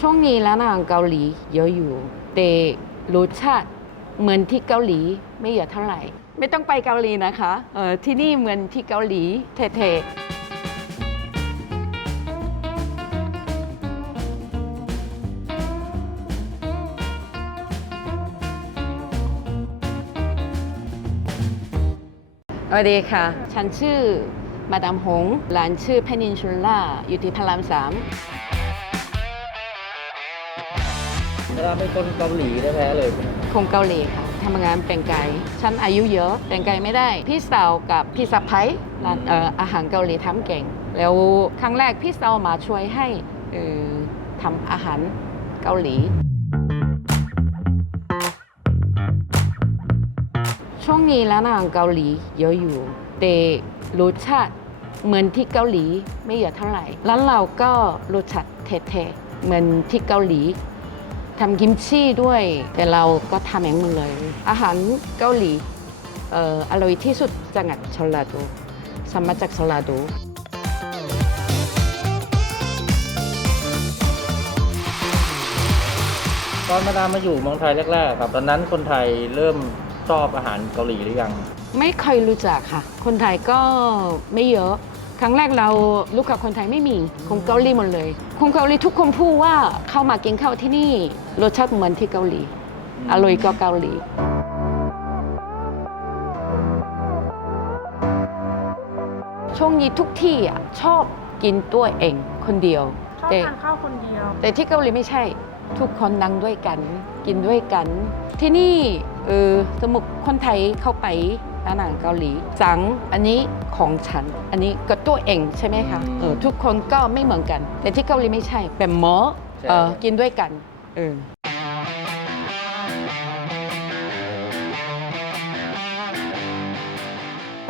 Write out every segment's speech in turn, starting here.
ช่วงนี้ร้านอาหารเกาหลีเยอะอยู่ แต่รสชาติเหมือนที่เกาหลีไม่เยอะเท่าไหร่ ไม่ต้องไปเกาหลีนะคะเออที่นี่เหมือนที่เกาหลีเท่ๆสวัสดีค่ะ ฉันชื่อมาดามหงร้านชื่อเพนินชูล่า อยู่ที่พระรามสาม เราเป็นคนเกาหลีแท้ๆเลยใช่ไหมคงเกาหลีค่ะทำงานเป็นไก่ฉันอายุเยอะแต่งไก่ไม่ได้ พี่สาวกับพี่สะพ้ยร้านเอ่ออาหารเกาหลีทำเก่ง แล้วครั้งแรกพี่สาวมาช่วยให้เอ่อทำอาหารเกาหลี ช่วงนี้ร้านอาหารเกาหลีเยอะอยู่ แต่รสชาติเหมือนที่เกาหลีไม่เยอะเท่าไหร่ร้านเราก็รสชาติเท่ๆเหมือนที่เกาหลี ทำกิมชีด้วย แต่เราก็ทำเองหมดเลย อาหารเกาหลีเอ่ออร่อยที่สุดจังหวัดชลาดูสมมาจากชลาดูตอนมาดามมาอยู่เมืองไทยแรกๆครับตอนนั้นคนไทยเริ่มชอบอาหารเกาหลีหรือยัง ไม่เคยรู้จักค่ะ คนไทยก็ไม่เยอะ ครั้งแรกเราลูกค้าคนไทยไม่มีคงเกาหลีหมดเลยคงเกาหลีทุกคนพูดว่าเข้ามากินข้าวที่นี่รสชาติเหมือนที่เกาหลีอร่อยก็เกาหลีช่วงนี้ทุกที่อะชอบกินตัวเองคนเดียวชอบแต่ทานข้าวคนเดียว แต่ที่เกาหลีไม่ใช่ ทุกคนนั่งด้วยกัน กินด้วยกัน ที่นี่เออสมมติคนไทยเข้าไป ร้านอาหารเกาหลีจังอันนี้ของฉัน อันนี้ก็ตัวเองใช่ไหมคะอืมเออทุกคนก็ไม่เหมือนกัน แต่ที่เกาหลีไม่ใช่เป็นหมอใช่เออกินด้วยกันเออ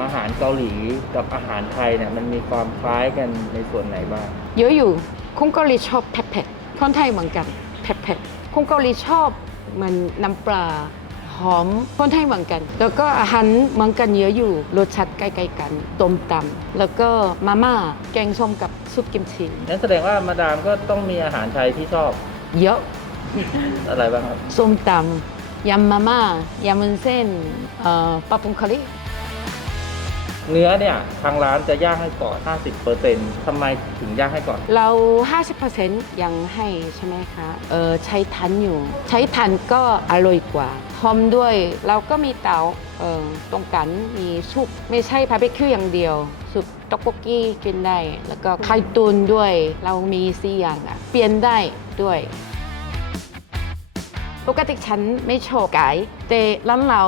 อาหารเกาหลีกับอาหารไทยเนี่ยมันมีความคล้ายกันในส่วนไหนบ้าง เยอะอยู่คงเกาหลีชอบเผ็ดๆคนไทยเหมือนกันเผ็ดๆคงเกาหลีชอบเหมันน้ำปลา หอมคนไทยเหมือนกัน แล้วก็อาหารเหมือนกันเยอะอยู่รสชาติใกล้ๆกันต้มตำแล้วก็มาม่าแกงส้มกับซุปกิมชินั่นแสดงว่ามาดามก็ต้องมีอาหารไทยที่ชอบเยอะอะไรบ้างครับส้มตำยำมาม่ายำมุนเส้นเอ่อปลาปุงคารี เนื้อเนี่ยทางร้านจะย่างให้ก่อน 50%ทำไมถึงย่างให้ก่อน เรา 50%ยังให้ใช่ไหมคะเออใช้ทันอยู่ ใช้ทันก็อร่อยกว่าหอมด้วยเราก็มีเตาเออตรงกันมีซุปไม่ใช่บาร์บีคิวอย่างเดียวซุปต๊อกโกกี้กินได้ แล้วก็ไข่ตุนด้วยเรามีสี่อย่างอะเปลี่ยนได้ด้วยปกติฉันไม่ชอบไก่แต่ร้านเรา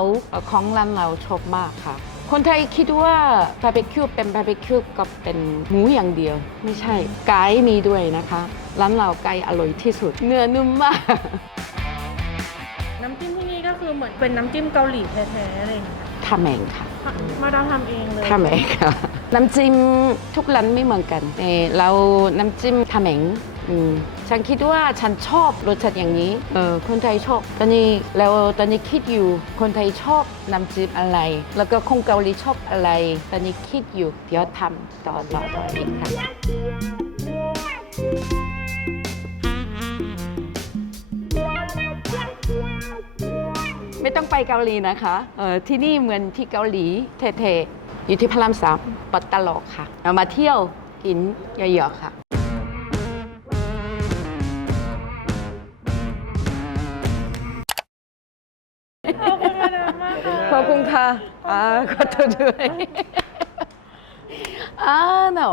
ของร้านเราชอบมากค่ะ คนไทยคิดว่าบาร์บีคิวเป็นบาร์บีคิวก็เป็นหมูอย่างเดียว ไม่ใช่ ไก่มีด้วยนะคะ ร้านเราไก่อร่อยที่สุด เนื้อนุ่มมาก น้ำจิ้มที่นี่ก็คือเหมือนเป็นน้ำจิ้มเกาหลีแท้ๆอะไรอย่างเงี้ยทำเองค่ะ มาดามทำเองเลยทำเองค่ะ น้ำจิ้มทุกร้านไม่เหมือนกันแต่เราน้ำจิ้มทำเองอืม ฉันคิดว่าฉันชอบรสชาติอย่างนี้ เออ คนไทยชอบ ตอนนี้แล้วตอนนี้คิดอยู่ คนไทยชอบน้ำจิ้มอะไร แล้วก็คงเกาหลีชอบอะไร ตอนนี้คิดอยู่ เดี๋ยวทำต่อต่อต่ออีกค่ะไม่ต้องไปเกาหลีนะคะ เออที่นี่เหมือนที่เกาหลีเท่ๆ อยู่ที่พระรามสามปัตตลอกค่ะเอามาเที่ยวกินเยอะๆค่ะ ขอบคุณมาดามมากค่ะขอบคุณค่ะ อ่าขอโทษด้วย อ่าเนาะ